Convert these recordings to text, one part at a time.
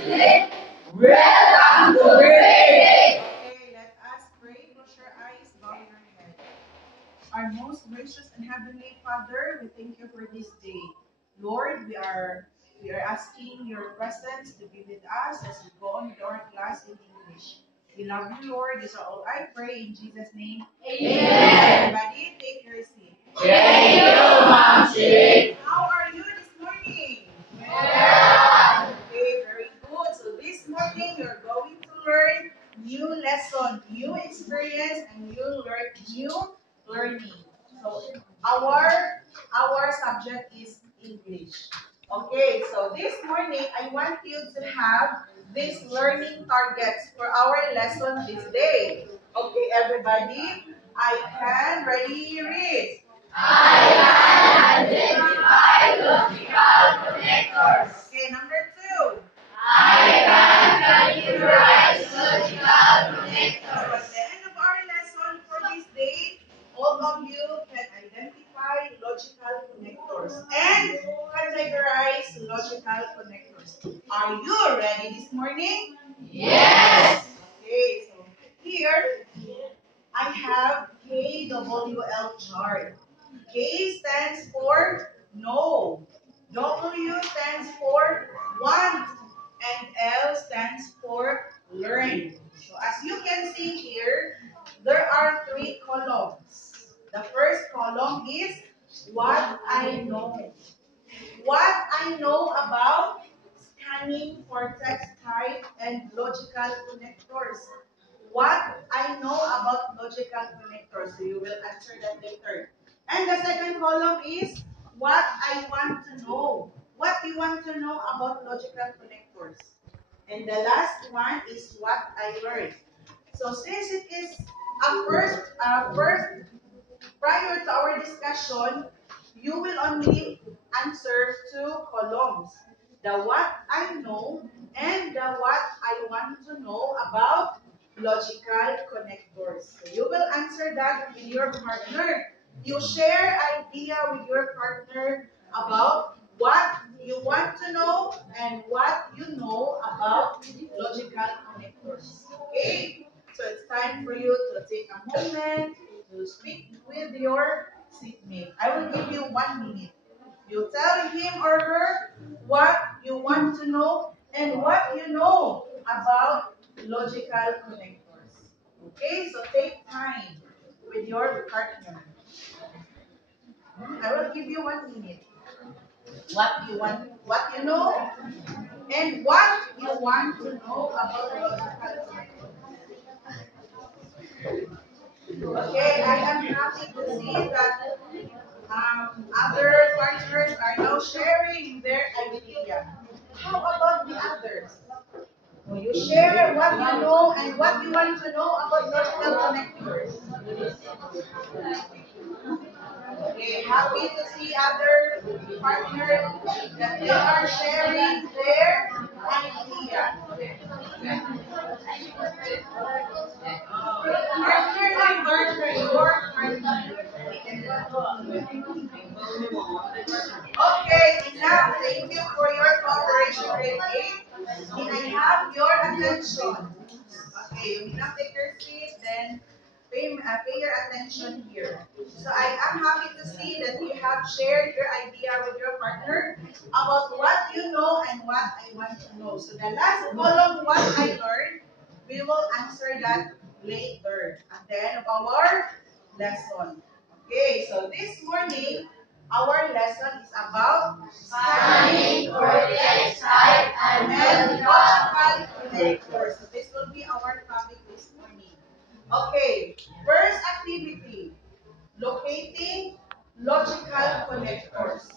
Welcome to Birthday! Okay, let us pray. Close your eyes, bow your head. Our most gracious and heavenly Father, we thank you for this day. Lord, we are asking your presence to be with us as we go on with our class in English. We love you, Lord. This is all I pray in Jesus' name. Amen. Everybody, take your seat. Thank you, Mom Shri. How are you this morning? Yeah. Okay, very good. So this morning you're going to learn new lesson, new experience, and new learning. So our subject is English. Okay, so this morning I want you to have these learning targets for our lesson this day. Okay, everybody, I can ready read. I can identify logical connectors. Okay, number 2. I can categorize logical So connectors. at the end of our lesson for this day, all of you can identify logical connectors and categorize logical connectors. Are you ready this morning? Yes. Okay, so here I have KWL chart. K stands for no. W stands for want. And L stands for learn. So as you can see here, there are 3 columns. The first column is what I know. What I know about scanning for text type and logical connectors. What I know about logical connectors. So you will answer that later. And the second column is what I want to know. What you want to know about logical connectors. And the last one is what I learned. So since it is a first prior to our discussion, you will only answer 2 columns. The what I know and the what I want to know about logical connectors. So you will answer that with your partner. You share idea with your partner about what you want to know and what you know about logical connectors. Okay? So it's time for you to take a moment to speak with your seatmate. I will give you 1 minute. You tell him or her what you want to know and what you know about logical connectors. Okay, so take time with your partner. I will give you 1 minute. What you know, and what you want to know about logical connectors. Okay, I am happy to see that other partners are now sharing their idea. How about the others? Will you share what you know and what you want to know about logical connectors? Okay, happy to see other partners that they are sharing their idea. Partner and partner, your partner. Okay, enough. Thank you for your cooperation, grade 8. Can I have your attention? Okay, you now take your seat, then pay your attention here. So I am happy to see that you have shared your idea with your partner about what you know and what I want to know. So the last column, what I learned, we will answer that later at the end of our lesson. Okay, so this morning, our lesson is about Scanning for text type and logical connectors. So this will be our topic this morning. Okay, first activity, locating logical connectors.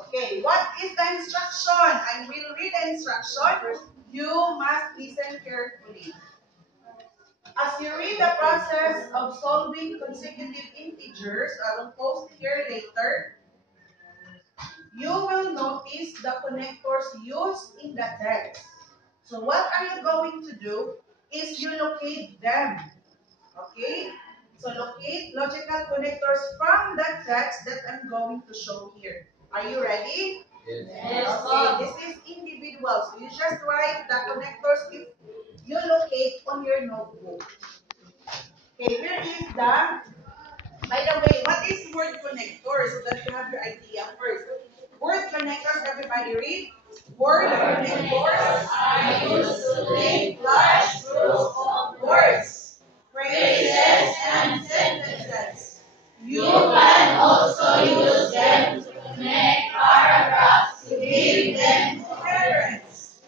Okay, what is the instruction? I will read the instruction. You must listen carefully. As you read the process of solving consecutive integers, I will post here later, you will notice the connectors used in the text. So what are you going to do is you locate them. Okay? So locate logical connectors from the text that I'm going to show here. Are you ready? Yes. Okay, this is individual. So you just write your notebook. Okay, here is the, by the way, what is word connector? So that you have your idea first. Word connectors, everybody read. Word connectors are used to link large groups of words, phrases, and sentences. You can also use them to connect paragraphs to give them coherence.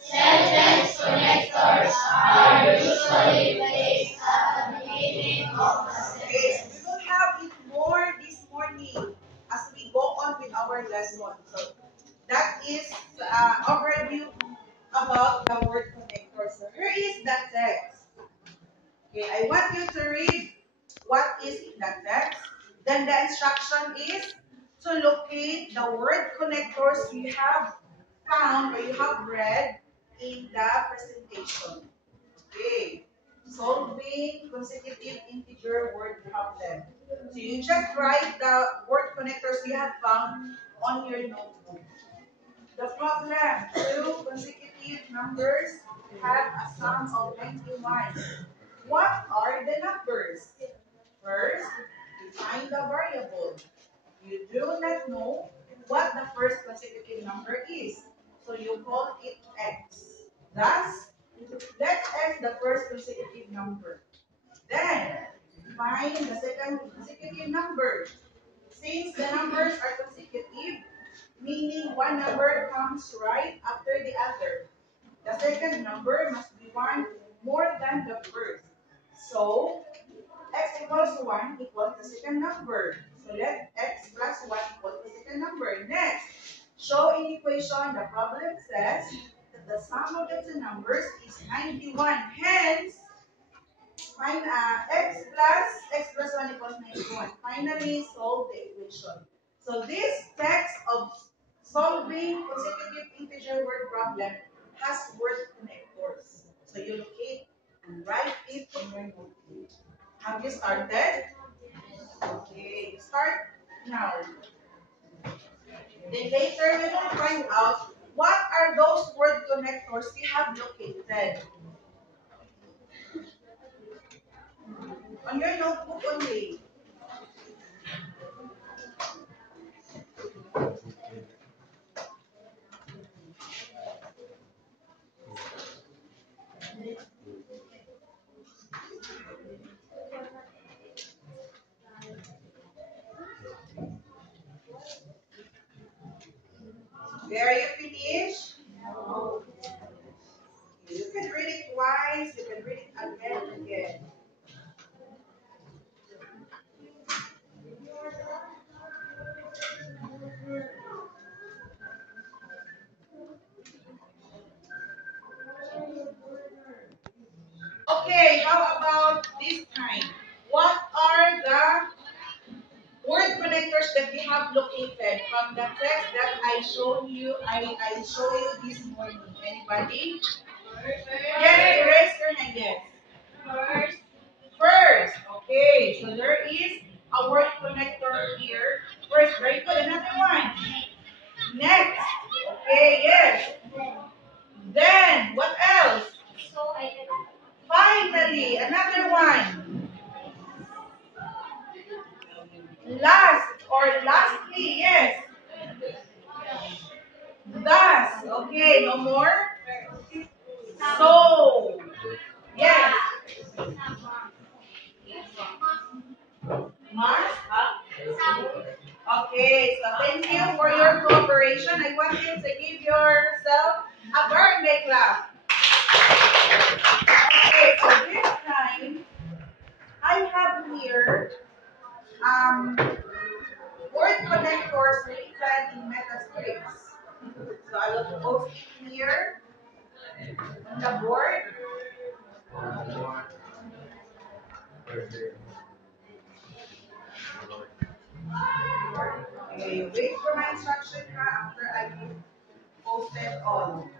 Sentence connectors are usually placed at the beginning of a sentence. We will have it more this morning as we go on with our lesson. So that is overview about the word connector. So here is the text. Okay, I want you to read what is in the text. Then the instruction is to locate the word connectors you have found or you have read in the presentation. Okay. Solving consecutive integer word problem. So you just write the word connectors you have found on your notebook. The problem, two consecutive numbers have a sum of 91. What are the numbers? First, define the variable. You do not know what the first consecutive number is, so you call it x. Thus, let x the first consecutive number. Then, find the second consecutive number. Since the numbers are consecutive, meaning one number comes right after the other, the second number must be one more than the first. So, x equals 1 equals the second number. So let x plus 1 equal the second number. Next, show in equation the problem says that the sum of the two numbers is 91. Hence, find x plus 1 equals 91. Finally, solve the equation. So this text of solving consecutive integer word problem has word connectors. So you locate and write it in your notebook. Have you started? Okay, start now. Then later we will find out what are those word connectors we have located. On your notebook only. There you finish? No. You can read it twice, you can read it again and again. Okay, how about this time? What are the word connectors that we have located from the text that I show you this morning? Anybody? Yes, raise your hand, yes. First. First. Okay, so there is a word connector here. First, very good. Another one. Next. Okay, yes. Then, what else? Finally, another one. Last or lastly, yes. Thus. Okay, no more. So. Yes. Must. Okay, so thank you for your cooperation. I want you to give yourself a birthday clap. Okay, so this time I have here word connectors written in metascripts. So I will post it here on the board. Okay, wait for my instruction after I post it on.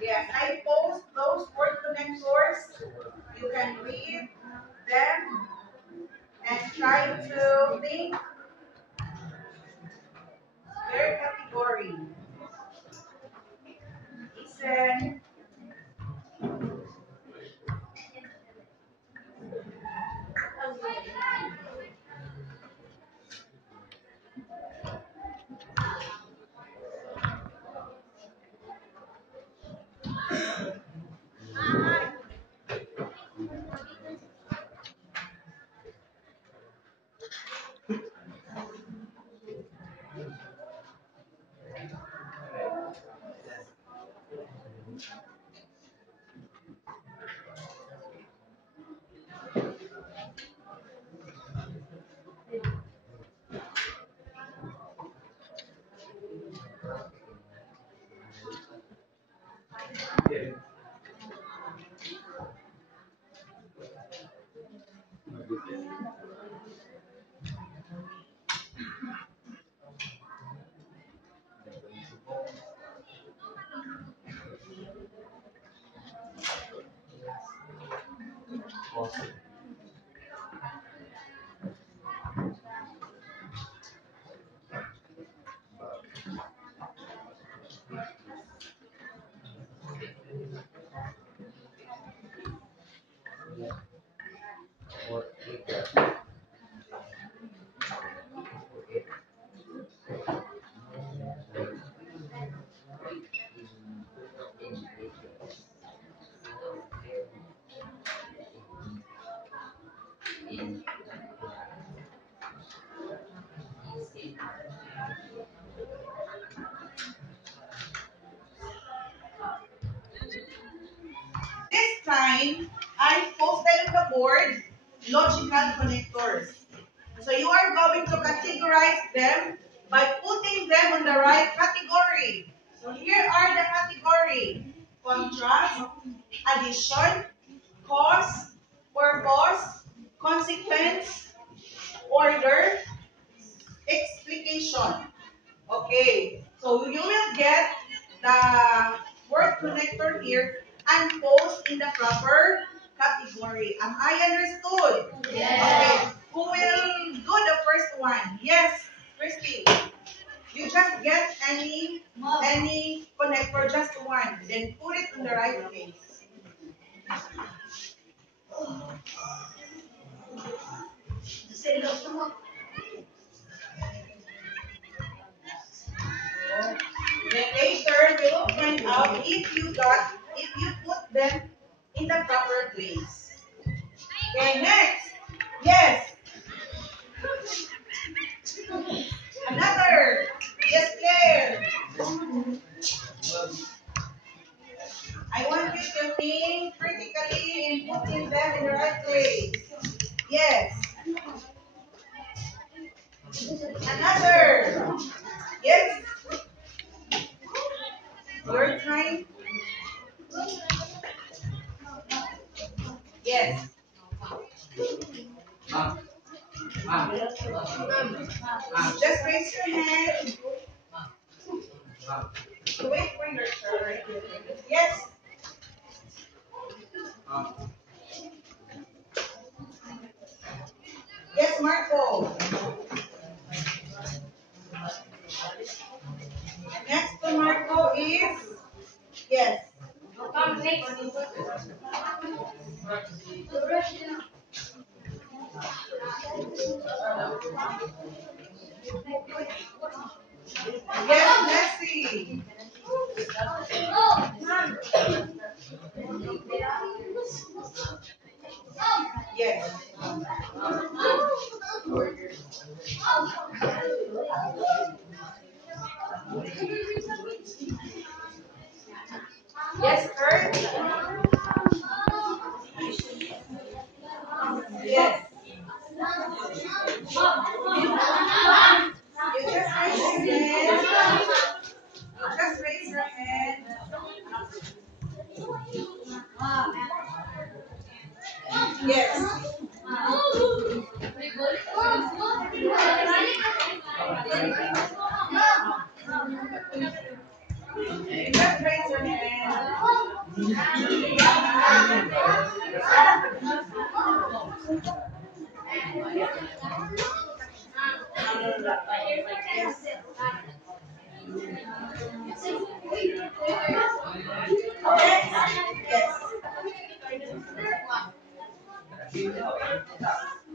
Yes, I post those word connectors. You can read them and try to think their category. Listen. This time, I posted on the board logical connectors. So you are going to categorize them by putting them on the right category. So here are the category: contrast, addition, cause, purpose, consequence, order, explication. Okay, so you will get the word connector here and post in the proper category. Am I understood? Okay, who will do the first one? Yes, Christy. You just get any connector, just one, then put it in the right place. Then later we will find out if you put them in the proper place. Okay, next. Yes, another. Yes, Claire. I want you to think critically and putting them in the right place. Yes, another. Yes, your time. Yes. Just raise your hand. Wait for your turn. Yes. Yes, Marco. Next to Marco is yes. Yes, Messi. Yes. Yes, Kurt. Yes. You just raise your hand. You just raise your hand. Yes.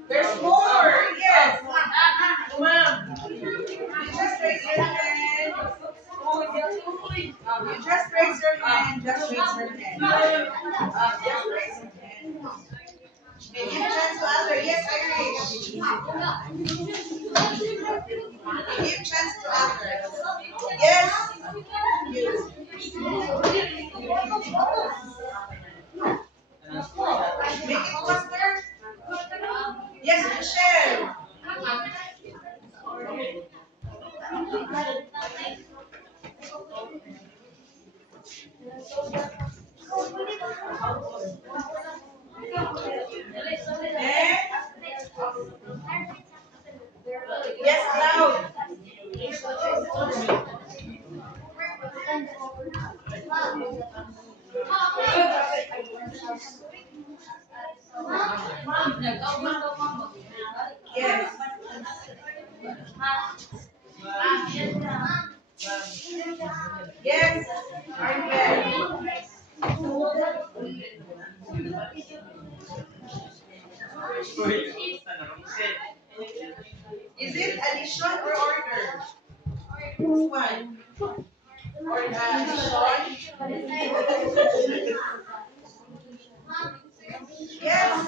There's more. Yes. Ma'am. You just raise your hand. You just raise your hand. Just raise your hand. Just raise your hand. May give chance to other. Yes, Irish. Give chance to others. Yes. You. Make it faster. Yes, Michelle. Yes, loud. Yes. Yes. I'm ready. Is it addition or order? Which one? Or addition? Yes.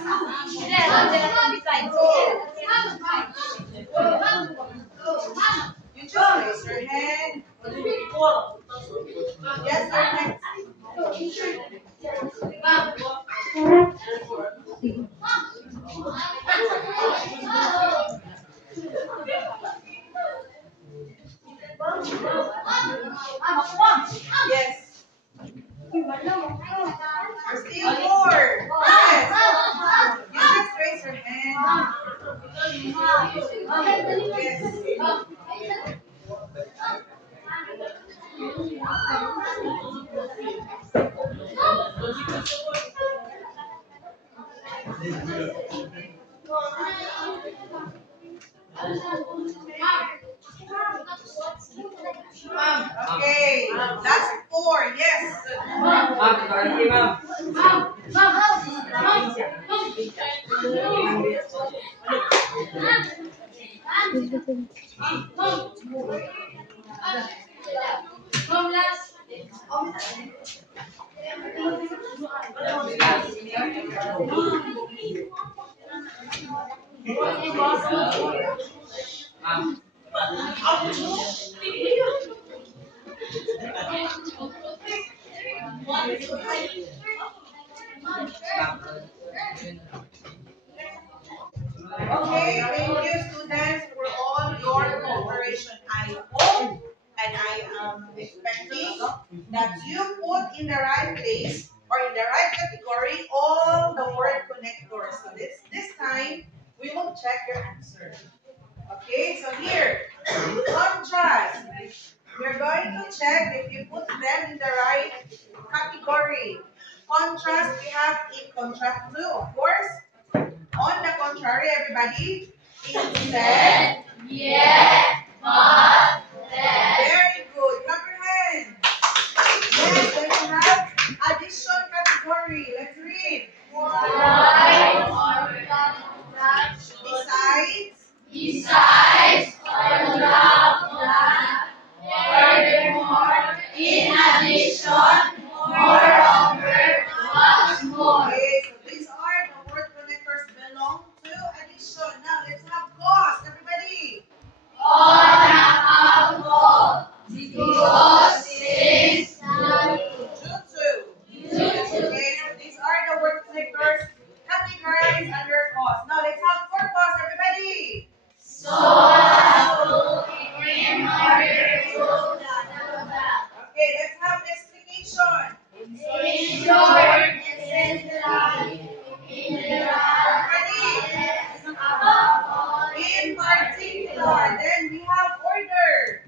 You just raise your hand. Yes, your hand. Yes. There's still more. Yes. You just raise your hand. Yes. Okay. That's 4. Yes. Okay, thank you students for all your cooperation. I hope and I am expecting that you put in the right place or in the right category all the word connectors. So this time we will check your answer. Okay, so here, contrast. We're going to check if you put them in the right category. Contrast, we have in contrast to, of course. On the contrary, everybody, instead, Yes, but, very good. Clap your hands. Yes, then we have addition category. Let's read. besides, furthermore, in addition, moreover, once more. Okay, so these are the word connectors belong to addition. Now let's have cause, everybody. On account of, because, since, Due to. Okay, so these are the word connectors categorized under cause. Now let's have purpose, everybody. so as to, in order to, Okay, let's have explanation. in short, essentially, in general, Everybody. In particular, then we have order.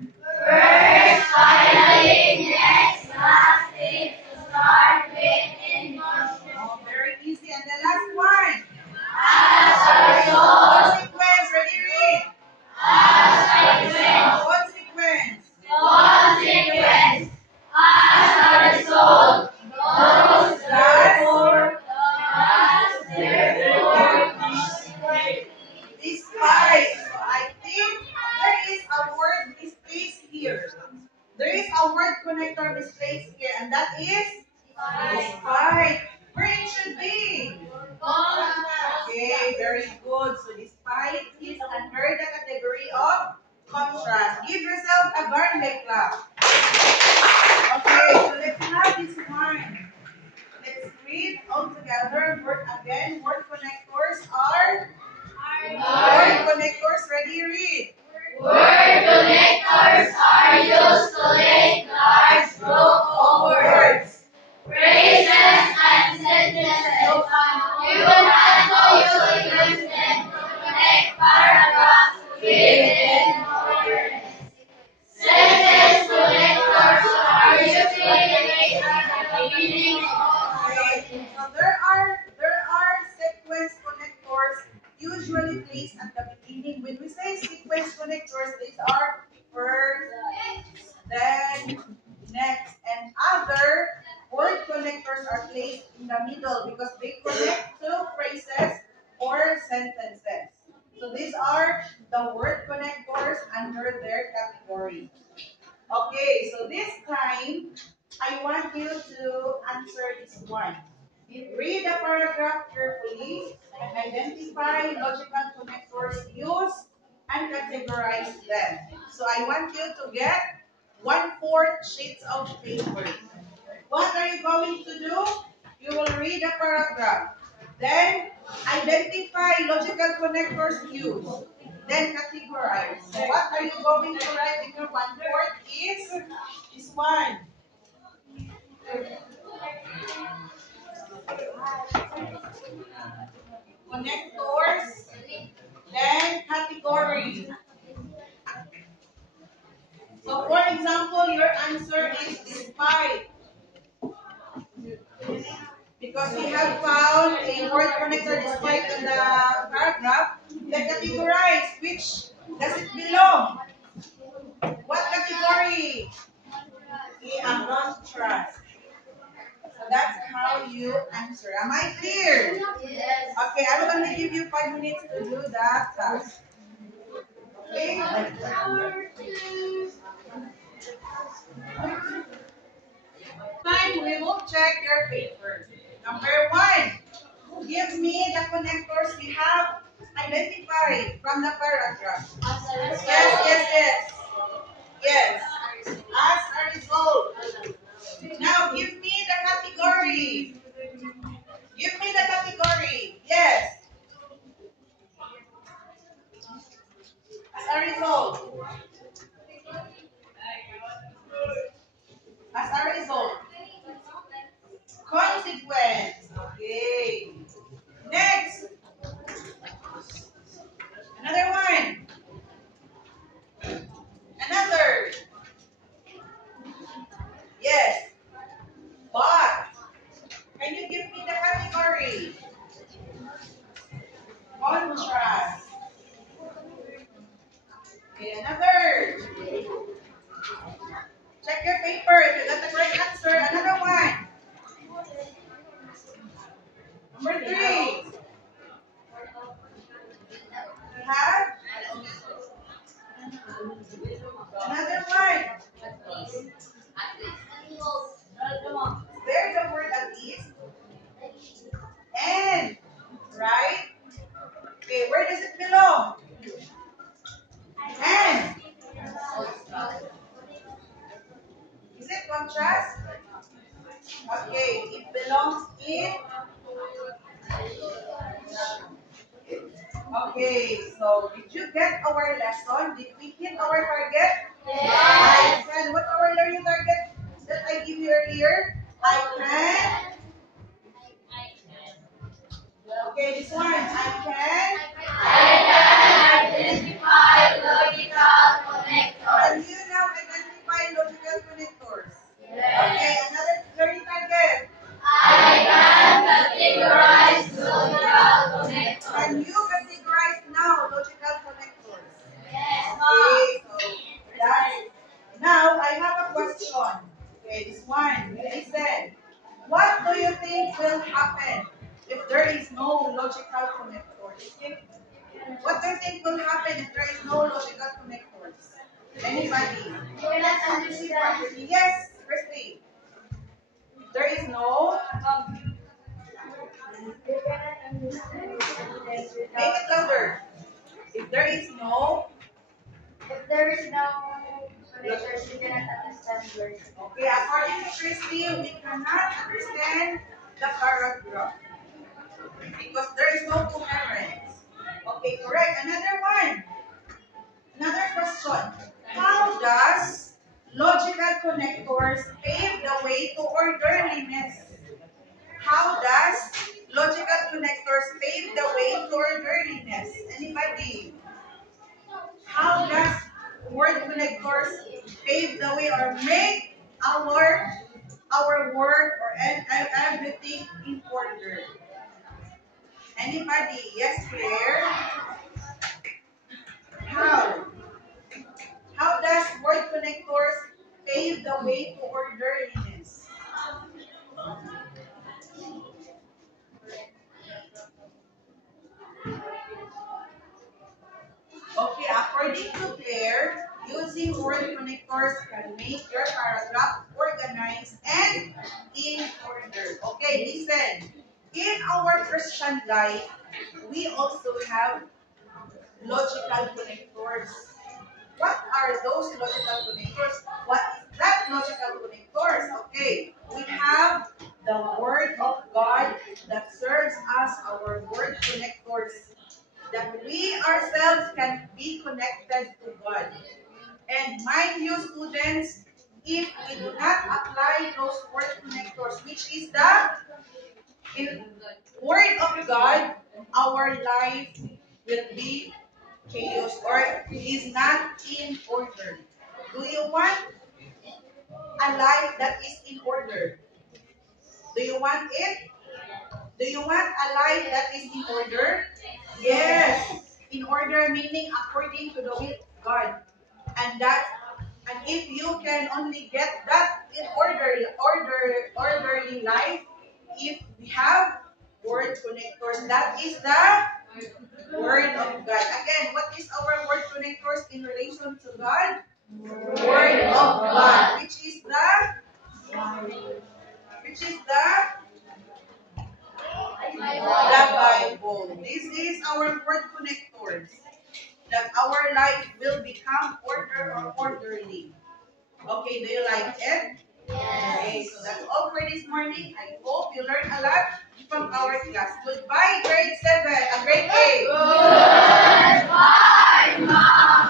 first, finally, next, lastly, to start with, in motion. Oh, very easy. And the last one. As a result, Consequence. Ready, That is despite. Where it should be? Okay, very good. So despite is under the category of contrast. Give yourself a birthday clap. Okay, so let's have this one. Let's read all together. Word again. Word connectors are. Word connectors. Ready? Read. Word connectors are used to link large group of words, phrases, and sentences. You will also use them to connect paragraphs within words. Sentence connectors are usually placed at the beginning of Okay. So there are sequence connectors usually placed at the beginning. When we say sequence connectors, these are first, then, next, and other word connectors are placed in the middle because they connect two phrases or sentences. So these are the word connectors under their category. Okay, so this time I want you to answer this one. Read the paragraph carefully and identify logical connectors used and categorize them. So I want you to get 1/4 sheets of paper. What are you going to do? You will read the paragraph. Then identify logical connectors used. Then categorize. What are you going to write in your 1/4 is this one. Connectors, then category. So for example, your answer is despite. Because we have found a word connector despite in the paragraph, then categorize which does it belong? What category? A contrast. So that's how you answer. Am I clear? Okay, I will only give you 5 minutes to do that task. Okay? Time we will check your paper. Number 1, give me the connectors we have identified from the paragraph. Yes. Yes. As a result. Now give me the category. Give me the category. Yes. As a result. As a result. Consequence. Okay. Next. Another one. Another. Yes. But. Can you give me the category? Contrast. Okay, another. Check your paper. If you got the correct answer, another one. Number 3. We have another one. There's the word at least. And, right? Okay, where does it belong? And. Is it contrast? Okay, it belongs in. Okay, so did you get our lesson? Did we hit our target? Yes. And what's our learning target that I give you earlier? I can. Okay, this one. I can. identify logical connectors. Can you now identify logical connectors? Okay, another learning target. I can categorize logical connectors. Can you categorize now logical connectors? Yes, Okay, so that's now I have a question. Okay, this one. I said, what do you think will happen if there is no logical connectors? What do you think will happen if there is no logical connectors? Anybody? you will not understand. Yes, Christy. there is no connectors, we cannot understand words. Okay, according to Christy, we cannot understand the paragraph because there is no coherence. Okay, correct. Another one. Another question. How does logical connectors pave the way to orderliness? How does logical connectors pave the way to orderliness? Anybody? How does word connectors pave the way or make our word or everything in order? Anybody? Yes, Claire. How? How does word connectors pave the way to orderliness? Okay, according to Claire, using word connectors can make your paragraph organized and in order. Okay, listen. In our Christian life, we also have logical connectors. What are those logical connectors? What is that logical connectors? Okay, we have the Word of God that serves as our word connectors. That we ourselves can be connected to God. And mind you, students, if we do not apply those word connectors, which is the in Word of God, our life will be chaos or is not in order. Do you want a life that is in order? Do you want it? Do you want a life that is in order? Yes. In order meaning according to the will of God. And if you can only get that in orderly life, if we have word connectors, that is the word of God. Again, what is our word connectors in relation to God? Word of God, which is the Bible. This is our word connectors. That our life will become order or orderly. Okay, do you like it? Okay, so that's all for this morning. I hope you learned a lot from our class. Goodbye, grade 7. Grade 8. Goodbye, Mom.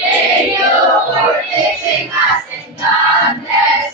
Thank you for teaching us, and God bless